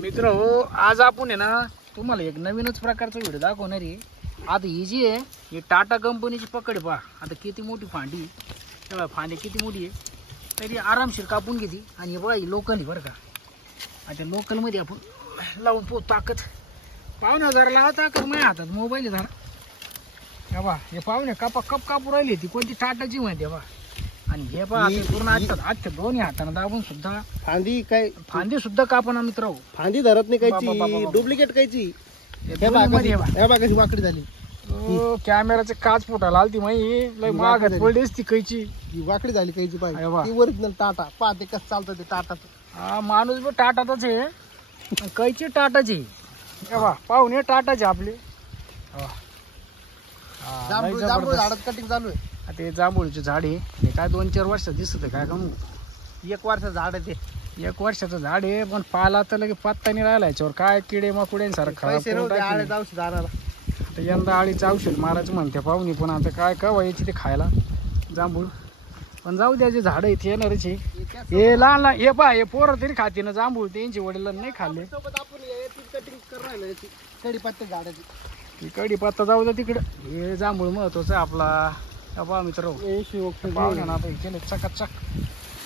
मित्र हो, आज आपण आहे ना तुम्हाला एक नवीनच प्रकारचा व्हिडिओ दाखवणार आहे. आता ही जी आहे ही टाटा कंपनीची पकड पहा. आता किती मोठी फांडी, तेव्हा फांदी किती मोठी आहे तरी आरामशीर कापून घेते. आणि हे बघा ही लोकल आहे बरं का. आता लोकलमध्ये आपण लावून पोहू ताकद पाहुणे जरा लावा ताकद माझ्या हातात मोबाईल आहे जरा. बा हे पाहुणे कप कापू राहिली ती कोणती टाटाची माहिती बा. आणि हे पहा पूर्ण आजच्या दोन्ही हाताने दाबून सुद्धा फांदी सुद्धा कापना मित्र हो. फांदी धरत नाही कायची, डुप्लिकेट कायची. कशी वाकडी झाली. कॅमेराचे काच फुटायला आलती माही लय महागात पडलीच ती कैची. ही वाकडी झाली कायची पाहिजे. ती ओरिजिनल टाटा पाहते कसं चालतं ते टाटाच. हा माणूस बी टाटाच आहे, कैची टाटाची. पाहुणे टाटाचे आपले. जांभूळ झाडात कटिंग चालू आहे. ते जांभूळचे झाड आहे हे काय 2-4 वर्ष दिसत आहे काय का मग. 1 वर्षाचं झाड आहे ते. 1 वर्षाचं झाड आहे पण पाला तर लगे पत्ता नाही राहिला याच्यावर. काय किडे मकुड्यांसारखं औषध आणायला. आता यंदा आळीचं औषध मारायचं म्हणते पाहुणे, पण आता काय का व्हायची ते खायला जांभूळ. पण जाऊ द्या जे झाड आहेत येणारच आहे. हे लहान लहान हे पहा हे पोरं तरी खाते ना जांभूळ, त्यांची वडिलांनी नाही खाल्ले. कटिंग करून राहिलं कडीपत्ता झाडाची. ती कडीपत्ता जाऊ द्या तिकडं. हे जांभूळ महत्वाचं आहे आपला. मित्र पाहुण्या ना आता केले चकाचक.